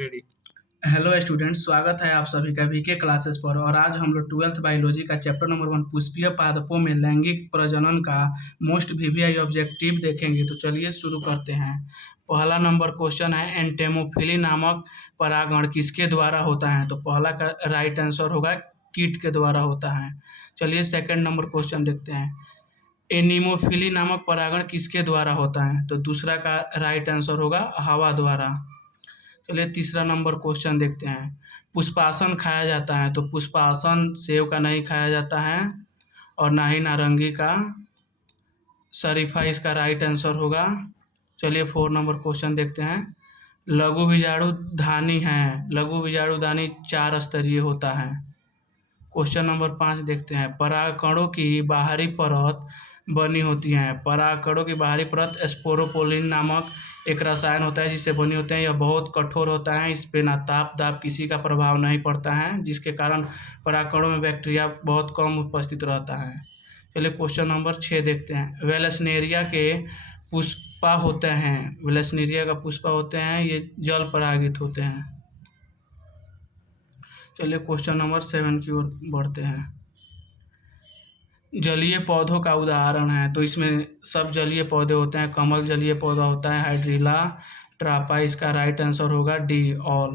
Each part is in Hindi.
रेडी। हेलो स्टूडेंट्स, स्वागत है आप सभी का वीके क्लासेस पर। और आज हम लोग 12th बायोलॉजी का चैप्टर नंबर 1 पुष्पीय पादपों में लैंगिक प्रजनन का मोस्ट वीवीआई ऑब्जेक्टिव देखेंगे। तो चलिए शुरू करते हैं। पहला नंबर क्वेश्चन है, एंटेमोफिली नामक परागण किसके द्वारा होता है? तो पहला का राइट आंसर होगा कीट के द्वारा होता है। चलिए सेकंड नंबर क्वेश्चन देखते हैं, एनीमोफिली नामक परागण किसके द्वारा होता है? तो दूसरा का राइट आंसर होगा हवा द्वारा। चलिए तीसरा नंबर क्वेश्चन देखते हैं, पुष्पासन खाया जाता है? तो पुष्पासन सेब का नहीं खाया जाता है और ना ही नारंगी का, शरीफा इसका राइट आंसर होगा। चलिए 4 नंबर क्वेश्चन देखते हैं, लघु बीजाणु धानी है, लघु बीजाणु धानी 4 स्तरीय होता है। क्वेश्चन नंबर 5 देखते हैं, परागकणों की बाहरी परत बनी होती हैं। परागकणों की बाहरी परत स्पोरोपोलिन नामक एक रसायन होता है जिससे बनी होते हैं। यह बहुत कठोर होता है, इस पे ना ताप दाप किसी का प्रभाव नहीं पड़ता है, जिसके कारण परागकणों में बैक्टीरिया बहुत कम उपस्थित रहता है। चलिए क्वेश्चन नंबर 6 देखते हैं, वेलेस्नेरिया के पुष्पा होते हैं, वेलेस्नेरिया का पुष्पा होते हैं, ये जल परागित होते हैं। चलिए क्वेश्चन नंबर 7 की ओर बढ़ते हैं, जलीय पौधों का उदाहरण है? तो इसमें सब जलीय पौधे होते हैं, कमल जलीय पौधा होता है, हाइड्रिला ट्रापा इसका राइट आंसर होगा डी ऑल।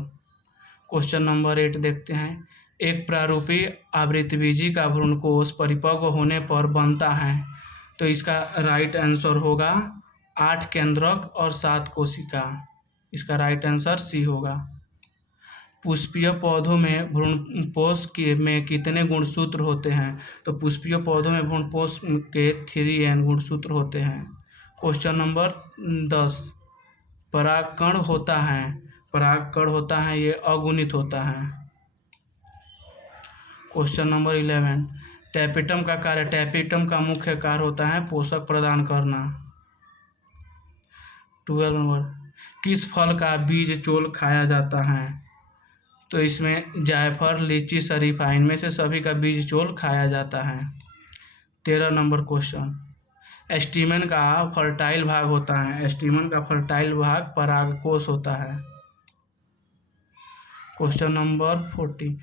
क्वेश्चन नंबर 8 देखते हैं, एक प्रारूपी आवृतबीजी का भ्रूणकोश परिपक्व होने पर बनता है? तो इसका राइट आंसर होगा 8 केंद्रक और 7 कोशिका, इसका राइट आंसर सी होगा। पुष्पीय पौधों में भ्रूणपोष में कितने गुणसूत्र होते हैं? तो पुष्पीय पौधों में भ्रूणपोष के 3N गुणसूत्र होते हैं। क्वेश्चन नंबर 10, परागकण होता है, परागकण होता है ये अगुणित होता है। क्वेश्चन नंबर 11, टैपेटम का कार्य, टैपेटम का मुख्य कार्य होता है पोषक प्रदान करना। 12 नंबर, किस फल का बीज चोल खाया जाता है? तो इसमें जायफल, लीची, शरीफा, इनमें से सभी का बीज चोल खाया जाता है। 13 नंबर क्वेश्चन, स्टीमन का फर्टाइल भाग होता है, स्टीमन का फर्टाइल भाग परागकोश होता है। क्वेश्चन नंबर 40,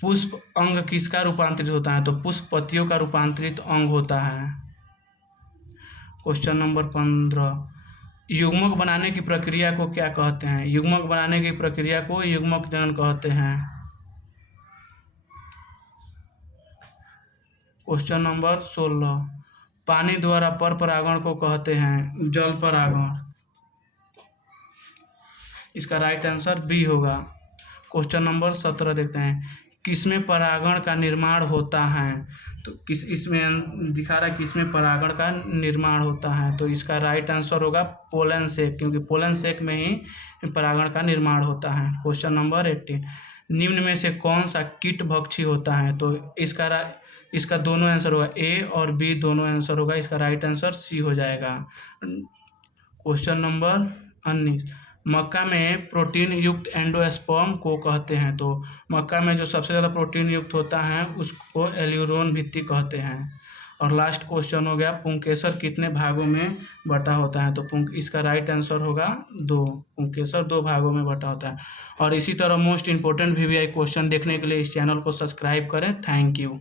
पुष्प अंग किसका रूपांतरित होता है? तो पुष्प पत्तियों का रूपांतरित अंग होता है। क्वेश्चन नंबर 15, युग्मक बनाने की प्रक्रिया को क्या कहते हैं? युग्मक बनाने की प्रक्रिया को युग्मक जनन कहते हैं। क्वेश्चन नंबर 16, पानी द्वारा पर परागण को कहते हैं जल परागण, इसका राइट आंसर बी होगा। क्वेश्चन नंबर 17 देखते हैं, किसमें परागण का निर्माण होता है? तो इसमें दिखा रहा है किसमें परागण का निर्माण होता है? तो इसका राइट आंसर होगा पोलन सेक, क्योंकि पोलन सेक में ही परागण का निर्माण होता है। क्वेश्चन नंबर 18, निम्न में से कौन सा कीट भक्षी होता है? तो इसका दोनों आंसर होगा, ए और बी दोनों आंसर होगा, इसका राइट आंसर सी हो जाएगा। क्वेश्चन नंबर 19, मक्का में प्रोटीन युक्त एंडोस्पर्म को कहते हैं? तो मक्का में जो सबसे ज़्यादा प्रोटीन युक्त होता है उसको एल्यूरोन भित्ति कहते हैं। और लास्ट क्वेश्चन हो गया, पुंकेसर कितने भागों में बटा होता है? तो इसका राइट आंसर होगा 2, पुंकेसर 2 भागों में बटा होता है। और इसी तरह मोस्ट इंपॉर्टेंट वीवीआई क्वेश्चन देखने के लिए इस चैनल को सब्सक्राइब करें। Thank you.